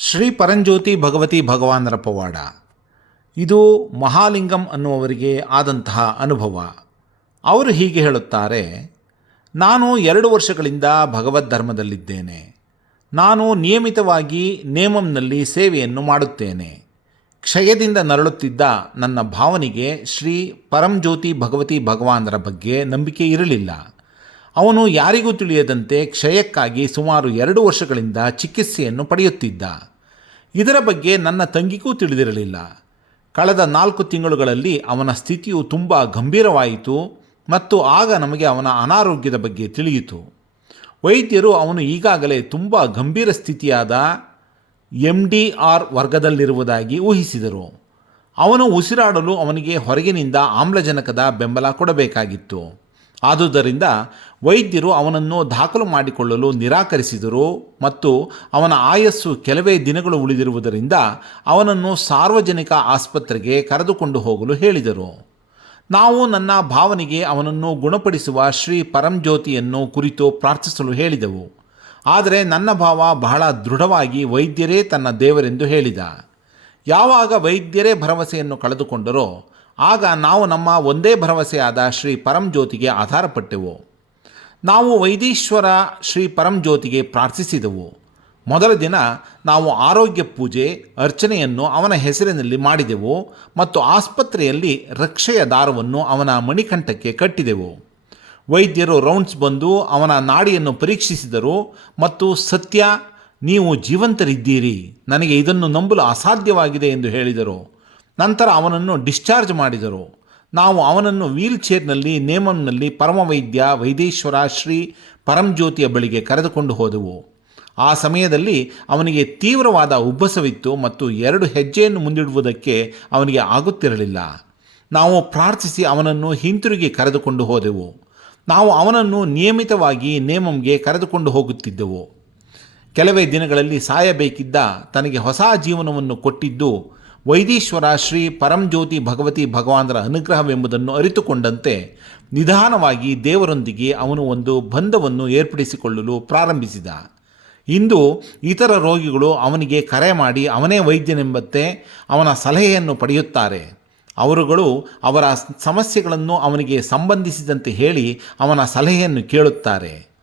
ಶ್ರೀ ಪರಂಜ್ಯೋತಿ ಭಗವತಿ ಭಗವಾನರ ಪವಾಡ. ಇದು ಮಹಾಲಿಂಗಂ ಅನ್ನುವವರಿಗೆ ಆದಂತಹ ಅನುಭವ. ಅವರು ಹೀಗೆ ಹೇಳುತ್ತಾರೆ, ನಾನು ಎರಡು ವರ್ಷಗಳಿಂದ ಭಗವದ್ ಧರ್ಮದಲ್ಲಿದ್ದೇನೆ ನಾನು ನಿಯಮಿತವಾಗಿ ನೇಮಂನಲ್ಲಿ ಸೇವೆಯನ್ನು ಮಾಡುತ್ತೇನೆ. ಕ್ಷಯದಿಂದ ನರಳುತ್ತಿದ್ದ ನನ್ನ ಭಾವನಿಗೆ ಶ್ರೀ ಪರಂಜ್ಯೋತಿ ಭಗವತಿ ಭಗವಾನರ ಬಗ್ಗೆ ನಂಬಿಕೆ ಇರಲಿಲ್ಲ. ಅವನು ಯಾರಿಗೂ ತಿಳಿಯದಂತೆ ಕ್ಷಯಕ್ಕಾಗಿ ಸುಮಾರು ಎರಡು ವರ್ಷಗಳಿಂದ ಚಿಕಿತ್ಸೆಯನ್ನು ಪಡೆಯುತ್ತಿದ್ದ. ಇದರ ಬಗ್ಗೆ ನನ್ನ ತಂಗಿಗೂ ತಿಳಿದಿರಲಿಲ್ಲ. ಕಳೆದ ನಾಲ್ಕು ತಿಂಗಳುಗಳಲ್ಲಿ ಅವನ ಸ್ಥಿತಿಯು ತುಂಬ ಗಂಭೀರವಾಯಿತು ಮತ್ತು ಆಗ ನಮಗೆ ಅವನ ಅನಾರೋಗ್ಯದ ಬಗ್ಗೆ ತಿಳಿಯಿತು. ವೈದ್ಯರು ಅವನು ಈಗಾಗಲೇ ತುಂಬ ಗಂಭೀರ ಸ್ಥಿತಿಯಾದ ಎಂ ಡಿ ಆರ್ ವರ್ಗದಲ್ಲಿರುವುದಾಗಿ ಊಹಿಸಿದರು. ಅವನು ಉಸಿರಾಡಲು ಅವನಿಗೆ ಹೊರಗಿನಿಂದ ಆಮ್ಲಜನಕದ ಬೆಂಬಲ ಕೊಡಬೇಕಾಗಿತ್ತು. ಆದುದರಿಂದ ವೈದ್ಯರು ಅವನನ್ನು ದಾಖಲು ಮಾಡಿಕೊಳ್ಳಲು ನಿರಾಕರಿಸಿದರು ಮತ್ತು ಅವನ ಆಯಸ್ಸು ಕೆಲವೇ ದಿನಗಳು ಉಳಿದಿರುವುದರಿಂದ ಅವನನ್ನು ಸಾರ್ವಜನಿಕ ಆಸ್ಪತ್ರೆಗೆ ಕರೆದುಕೊಂಡು ಹೋಗಲು ಹೇಳಿದರು. ನಾವು ನನ್ನ ಭಾವನೆಗೆ ಅವನನ್ನು ಗುಣಪಡಿಸುವ ಶ್ರೀ ಪರಂಜ್ಯೋತಿಯನ್ನು ಕುರಿತು ಪ್ರಾರ್ಥಿಸಲು ಹೇಳಿದೆವು. ಆದರೆ ನನ್ನ ಭಾವ ಬಹಳ ದೃಢವಾಗಿ ವೈದ್ಯರೇ ತನ್ನ ದೇವರೆಂದು ಹೇಳಿದ. ಯಾವಾಗ ವೈದ್ಯರೇ ಭರವಸೆಯನ್ನು ಕಳೆದುಕೊಂಡರೋ, ಆಗ ನಾವು ನಮ್ಮ ಒಂದೇ ಭರವಸೆಯಾದ ಶ್ರೀ ಪರಂಜ್ಯೋತಿಗೆ ಆಧಾರಪಟ್ಟೆವು. ನಾವು ವೈದೀಶ್ವರ ಶ್ರೀ ಪರಂಜ್ಯೋತಿಗೆ ಪ್ರಾರ್ಥಿಸಿದೆವು. ಮೊದಲ ದಿನ ನಾವು ಆರೋಗ್ಯ ಪೂಜೆ, ಅರ್ಚನೆಯನ್ನು ಅವನ ಹೆಸರಿನಲ್ಲಿ ಮಾಡಿದೆವು ಮತ್ತು ಆಸ್ಪತ್ರೆಯಲ್ಲಿ ರಕ್ಷೆಯ ದಾರವನ್ನು ಅವನ ಮಣಿಕಂಠಕ್ಕೆ ಕಟ್ಟಿದೆವು. ವೈದ್ಯರು ರೌಂಡ್ಸ್ ಬಂದು ಅವನ ನಾಡಿಯನ್ನು ಪರೀಕ್ಷಿಸಿದರು ಮತ್ತು ಸತ್ಯ ನೀವು ಜೀವಂತರಿದ್ದೀರಿ. ನನಗೆ ಇದನ್ನು ನಂಬಲು ಅಸಾಧ್ಯವಾಗಿದೆ ಎಂದು ಹೇಳಿದರು. ನಂತರ ಅವನನ್ನು ಡಿಸ್ಚಾರ್ಜ್ ಮಾಡಿದರು. ನಾವು ಅವನನ್ನು ವೀಲ್ ಚೇರ್ನಲ್ಲಿ ನೇಮಂನಲ್ಲಿ ಪರಮವೈದ್ಯ ವೈದೇಶ್ವರ ಶ್ರೀ ಪರಂಜ್ಯೋತಿಯ ಬಳಿಗೆ ಕರೆದುಕೊಂಡು ಹೋದೆವು. ಆ ಸಮಯದಲ್ಲಿ ಅವನಿಗೆ ತೀವ್ರವಾದ ಉಬ್ಬಸವಿತ್ತು ಮತ್ತು ಎರಡು ಹೆಜ್ಜೆಯನ್ನು ಮುಂದಿಡುವುದಕ್ಕೆ ಅವನಿಗೆ ಆಗುತ್ತಿರಲಿಲ್ಲ. ನಾವು ಪ್ರಾರ್ಥಿಸಿ ಅವನನ್ನು ಹಿಂತಿರುಗಿ ಕರೆದುಕೊಂಡು ಹೋದೆವು. ನಾವು ಅವನನ್ನು ನಿಯಮಿತವಾಗಿ ನೇಮಂಗೆ ಕರೆದುಕೊಂಡು ಹೋಗುತ್ತಿದ್ದೆವು. ಕೆಲವೇ ದಿನಗಳಲ್ಲಿ ಸಾಯಬೇಕಿದ್ದ ತನಗೆ ಹೊಸ ಜೀವನವನ್ನು ಕೊಟ್ಟಿದ್ದು ವೈದೀಶ್ವರ ಶ್ರೀ ಪರಂಜ್ಯೋತಿ ಭಗವತಿ ಭಗವಾನರ ಅನುಗ್ರಹವೆಂಬುದನ್ನು ಅರಿತುಕೊಂಡಂತೆ ನಿಧಾನವಾಗಿ ದೇವರೊಂದಿಗೆ ಅವನು ಒಂದು ಬಂಧವನ್ನು ಏರ್ಪಡಿಸಿಕೊಳ್ಳಲು ಪ್ರಾರಂಭಿಸಿದ. ಇಂದು ಇತರ ರೋಗಿಗಳು ಅವನಿಗೆ ಕರೆ ಮಾಡಿ ಅವನೇ ವೈದ್ಯನೆಂಬಂತೆ ಅವನ ಸಲಹೆಯನ್ನು ಪಡೆಯುತ್ತಾರೆ. ಅವರುಗಳು ಅವರ ಸಮಸ್ಯೆಗಳನ್ನು ಅವನಿಗೆ ಸಂಬಂಧಿಸಿದಂತೆ ಹೇಳಿ ಅವನ ಸಲಹೆಯನ್ನು ಕೇಳುತ್ತಾರೆ.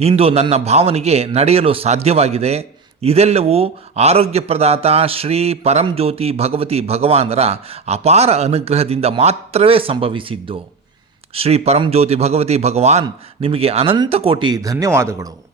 ಇಂದು ನನ್ನ ಭಾವನೆಗೆ ನಡೆಯಲು ಸಾಧ್ಯವಾಗಿದೆ. ಇದೆಲ್ಲವೂ ಆರೋಗ್ಯಪ್ರದಾತ ಶ್ರೀ ಪರಂಜ್ಯೋತಿ ಭಗವತಿ ಭಗವಾನರ ಅಪಾರ ಅನುಗ್ರಹದಿಂದ ಮಾತ್ರವೇ ಸಂಭವಿಸಿದ್ದು. ಶ್ರೀ ಪರಂಜ್ಯೋತಿ ಭಗವತಿ ಭಗವಾನ್, ನಿಮಗೆ ಅನಂತ ಕೋಟಿ ಧನ್ಯವಾದಗಳು.